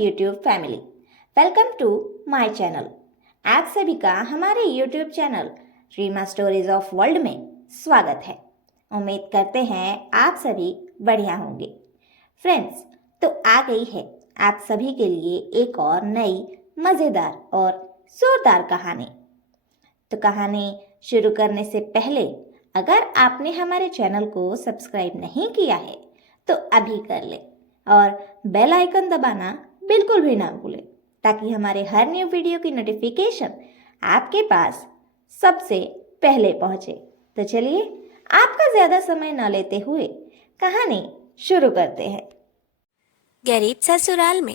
YouTube family, welcome to my channel. आप सभी का हमारे YouTube channel Reema stories of world में स्वागत है। उम्मीद करते हैं आप सभी बढ़िया होंगे। फ्रेंड्स, तो आ गई है आप सभी के लिए एक और नई मज़ेदार और जोरदार कहानी। तो कहानी शुरू करने से पहले अगर आपने हमारे चैनल को सब्सक्राइब नहीं किया है तो अभी कर ले और बेल आइकन दबाना बिल्कुल भी ना भूलें, ताकि हमारे हर न्यू वीडियो की नोटिफिकेशन आपके पास सबसे पहले पहुंचे। तो चलिए आपका ज़्यादा समय न लेते हुए कहानी शुरू करते हैं। गरीब ससुराल में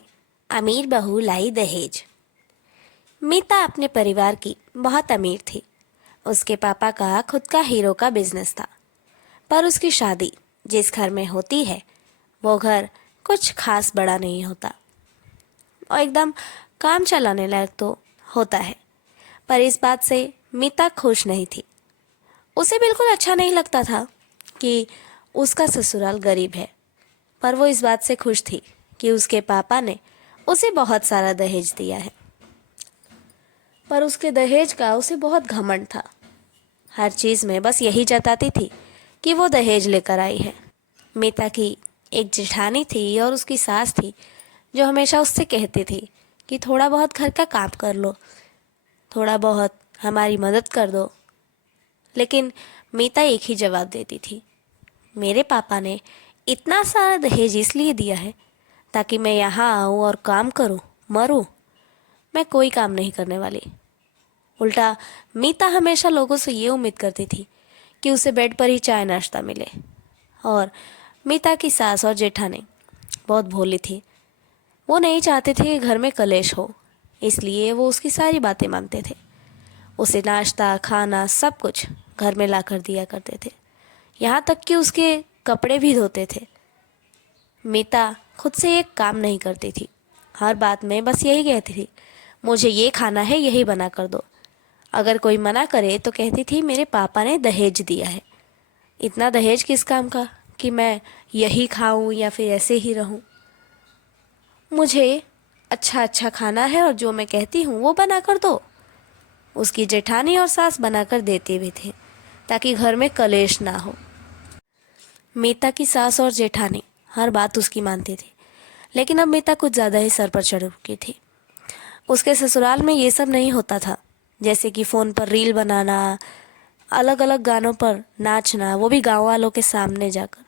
अमीर बहू लाई दहेज। मीता अपने परिवार की बहुत अमीर थी। उसके पापा का खुद का हीरो का बिजनेस था, पर उसकी शादी जिस घर में होती है वो घर कुछ खास बड़ा नहीं होता और एकदम काम चलाने लायक तो होता है, पर इस बात से मीता खुश नहीं थी। उसे बिल्कुल अच्छा नहीं लगता था कि उसका ससुराल गरीब है, पर वो इस बात से खुश थी कि उसके पापा ने उसे बहुत सारा दहेज दिया है। पर उसके दहेज का उसे बहुत घमंड था। हर चीज़ में बस यही जताती थी कि वो दहेज लेकर आई है। मीता की एक जेठानी थी और उसकी सास थी जो हमेशा उससे कहती थी कि थोड़ा बहुत घर का काम कर लो, थोड़ा बहुत हमारी मदद कर दो। लेकिन मीता एक ही जवाब देती थी, मेरे पापा ने इतना सारा दहेज इसलिए दिया है ताकि मैं यहाँ आऊँ और काम करूँ, मरूँ। मैं कोई काम नहीं करने वाली। उल्टा मीता हमेशा लोगों से ये उम्मीद करती थी कि उसे बेड पर ही चाय नाश्ता मिले। और मीता की सास और जेठानी बहुत भोली थी। वो नहीं चाहते थे कि घर में कलेश हो, इसलिए वो उसकी सारी बातें मानते थे। उसे नाश्ता खाना सब कुछ घर में ला कर दिया करते थे, यहाँ तक कि उसके कपड़े भी धोते थे। मीता खुद से एक काम नहीं करती थी। हर बात में बस यही कहती थी, मुझे ये खाना है, यही बना कर दो। अगर कोई मना करे तो कहती थी, मेरे पापा ने दहेज दिया है। इतना दहेज किस काम का कि मैं यही खाऊं या फिर ऐसे ही रहूं। मुझे अच्छा अच्छा खाना है और जो मैं कहती हूँ वो बना कर दो। उसकी जेठानी और सास बनाकर देते भी थे ताकि घर में कलेश ना हो। मीता की सास और जेठानी हर बात उसकी मानती थी, लेकिन अब मीता कुछ ज़्यादा ही सर पर चढ़ चुकी थी। उसके ससुराल में ये सब नहीं होता था, जैसे कि फ़ोन पर रील बनाना, अलग अलग गानों पर नाचना, वो भी गाँव वालों के सामने जाकर।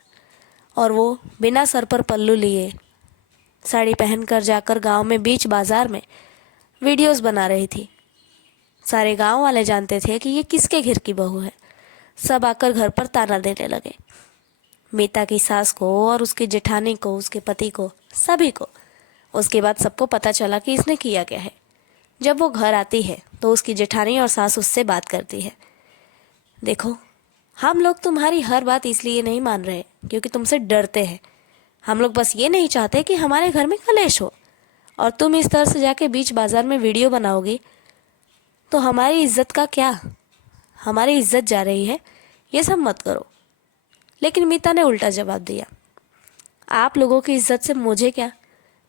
और वो बिना सर पर पल्लू लिए साड़ी पहनकर जाकर गांव में बीच बाजार में वीडियोस बना रही थी। सारे गांव वाले जानते थे कि ये किसके घर की बहू है। सब आकर घर पर ताना देने लगे। मीता की सास को और उसकी जेठानी को, उसके पति को, सभी को। उसके बाद सबको पता चला कि इसने किया क्या है। जब वो घर आती है तो उसकी जेठानी और सास उससे बात करती है, देखो हम लोग तुम्हारी हर बात इसलिए नहीं मान रहे क्योंकि तुमसे डरते हैं। हम लोग बस ये नहीं चाहते कि हमारे घर में कलेश हो, और तुम इस तरह से जाके बीच बाजार में वीडियो बनाओगी तो हमारी इज्जत का क्या? हमारी इज्जत जा रही है, ये सब मत करो। लेकिन मीता ने उल्टा जवाब दिया, आप लोगों की इज्जत से मुझे क्या?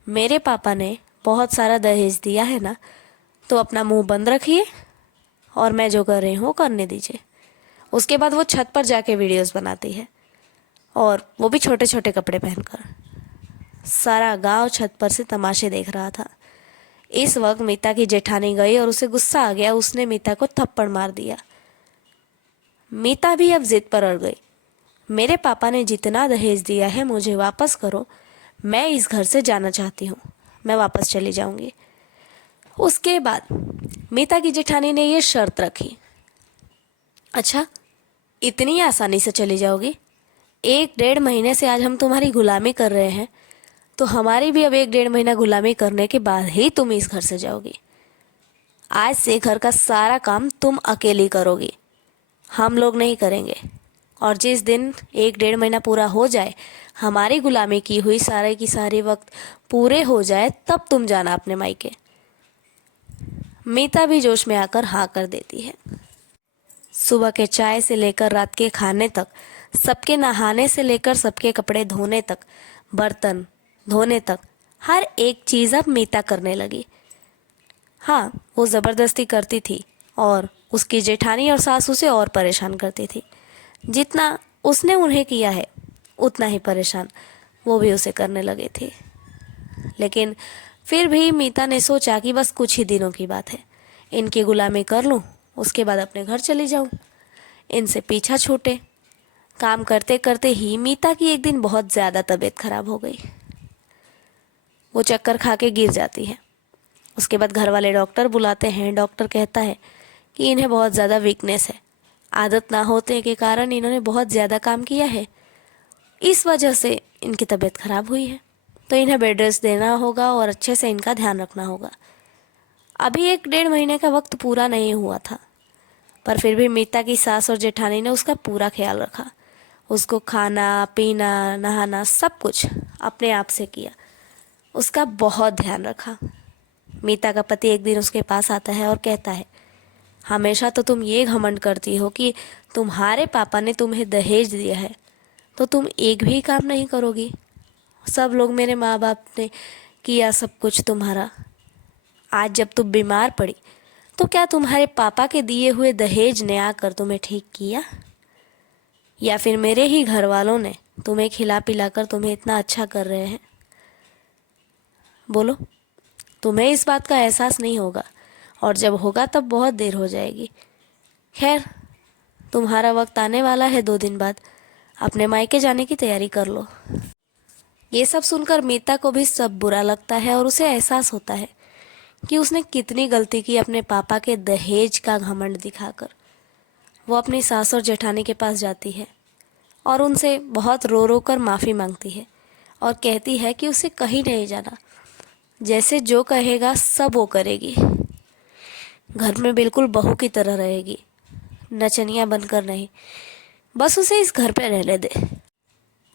मेरे पापा ने बहुत सारा दहेज दिया है ना, तो अपना मुंह बंद रखिए और मैं जो कर रही हूँ करने दीजिए। उसके बाद वो छत पर जाके वीडियोस बनाती है, और वो भी छोटे छोटे कपड़े पहनकर। सारा गांव छत पर से तमाशे देख रहा था। इस वक्त मीता की जेठानी गई और उसे गुस्सा आ गया। उसने मीता को थप्पड़ मार दिया। मीता भी अब जिद पर अड़ गई, मेरे पापा ने जितना दहेज दिया है मुझे वापस करो। मैं इस घर से जाना चाहती हूँ, मैं वापस चली जाऊंगी। उसके बाद मीता की जेठानी ने ये शर्त रखी, अच्छा इतनी आसानी से चली जाओगी? 1-1.5 महीने से आज हम तुम्हारी गुलामी कर रहे हैं, तो हमारी भी अब 1-1.5 महीना गुलामी करने के बाद ही तुम इस घर से जाओगी। आज से घर का सारा काम तुम अकेली करोगी, हम लोग नहीं करेंगे। और जिस दिन 1-1.5 महीना पूरा हो जाए, हमारी गुलामी की हुई सारे की सारी वक्त पूरे हो जाए, तब तुम जाना अपने मायके। मीता भी जोश में आकर हाँ कर देती है। सुबह के चाय से लेकर रात के खाने तक, सबके नहाने से लेकर सबके कपड़े धोने तक, बर्तन धोने तक, हर एक चीज़ अब मीता करने लगी। हाँ, वो ज़बरदस्ती करती थी और उसकी जेठानी और सास उसे और परेशान करती थी। जितना उसने उन्हें किया है उतना ही परेशान वो भी उसे करने लगे थे। लेकिन फिर भी मीता ने सोचा कि बस कुछ ही दिनों की बात है, इनकी गुलामी कर लूँ, उसके बाद अपने घर चली जाऊँ, इनसे पीछा छूटे। काम करते करते ही मीता की एक दिन बहुत ज़्यादा तबीयत खराब हो गई। वो चक्कर खा के गिर जाती है। उसके बाद घर वाले डॉक्टर बुलाते हैं। डॉक्टर कहता है कि इन्हें बहुत ज़्यादा वीकनेस है, आदत ना होने के कारण इन्होंने बहुत ज़्यादा काम किया है, इस वजह से इनकी तबीयत खराब हुई है, तो इन्हें बेड रेस्ट देना होगा और अच्छे से इनका ध्यान रखना होगा। अभी 1-1.5 महीने का वक्त पूरा नहीं हुआ था, पर फिर भी मीता की सास और जेठानी ने उसका पूरा ख्याल रखा। उसको खाना पीना नहाना सब कुछ अपने आप से किया, उसका बहुत ध्यान रखा। मीता का पति एक दिन उसके पास आता है और कहता है, हमेशा तो तुम ये घमंड करती हो कि तुम्हारे पापा ने तुम्हें दहेज दिया है, तो तुम एक भी काम नहीं करोगी। सब लोग, मेरे माँ बाप ने किया सब कुछ तुम्हारा। आज जब तुम बीमार पड़ी तो क्या तुम्हारे पापा के दिए हुए दहेज ने आकर तुम्हें ठीक किया, या फिर मेरे ही घर वालों ने तुम्हें खिला पिला कर तुम्हें इतना अच्छा कर रहे हैं? बोलो, तुम्हें इस बात का एहसास नहीं होगा, और जब होगा तब बहुत देर हो जाएगी। खैर, तुम्हारा वक्त आने वाला है 2 दिन बाद, अपने मायके जाने की तैयारी कर लो। ये सब सुनकर मीता को भी सब बुरा लगता है और उसे एहसास होता है कि उसने कितनी गलती की अपने पापा के दहेज का घमंड दिखाकर। वो अपनी सास और जेठानी के पास जाती है और उनसे बहुत रो रो कर माफ़ी मांगती है और कहती है कि उसे कहीं नहीं जाना, जैसे जो कहेगा सब वो करेगी, घर में बिल्कुल बहू की तरह रहेगी, नचनिया बनकर नहीं, बस उसे इस घर पे रहने दे।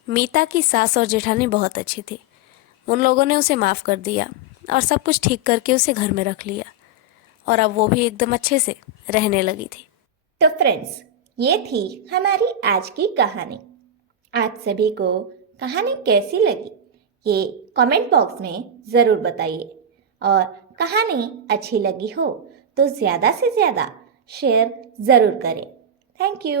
मीता की सास और जेठानी बहुत अच्छी थी। उन लोगों ने उसे माफ़ कर दिया और सब कुछ ठीक करके उसे घर में रख लिया, और अब वो भी एकदम अच्छे से रहने लगी थी। तो फ्रेंड्स, ये थी हमारी आज की कहानी। आप सभी को कहानी कैसी लगी ये कमेंट बॉक्स में ज़रूर बताइए, और कहानी अच्छी लगी हो तो ज़्यादा से ज़्यादा शेयर ज़रूर करें। Thank you.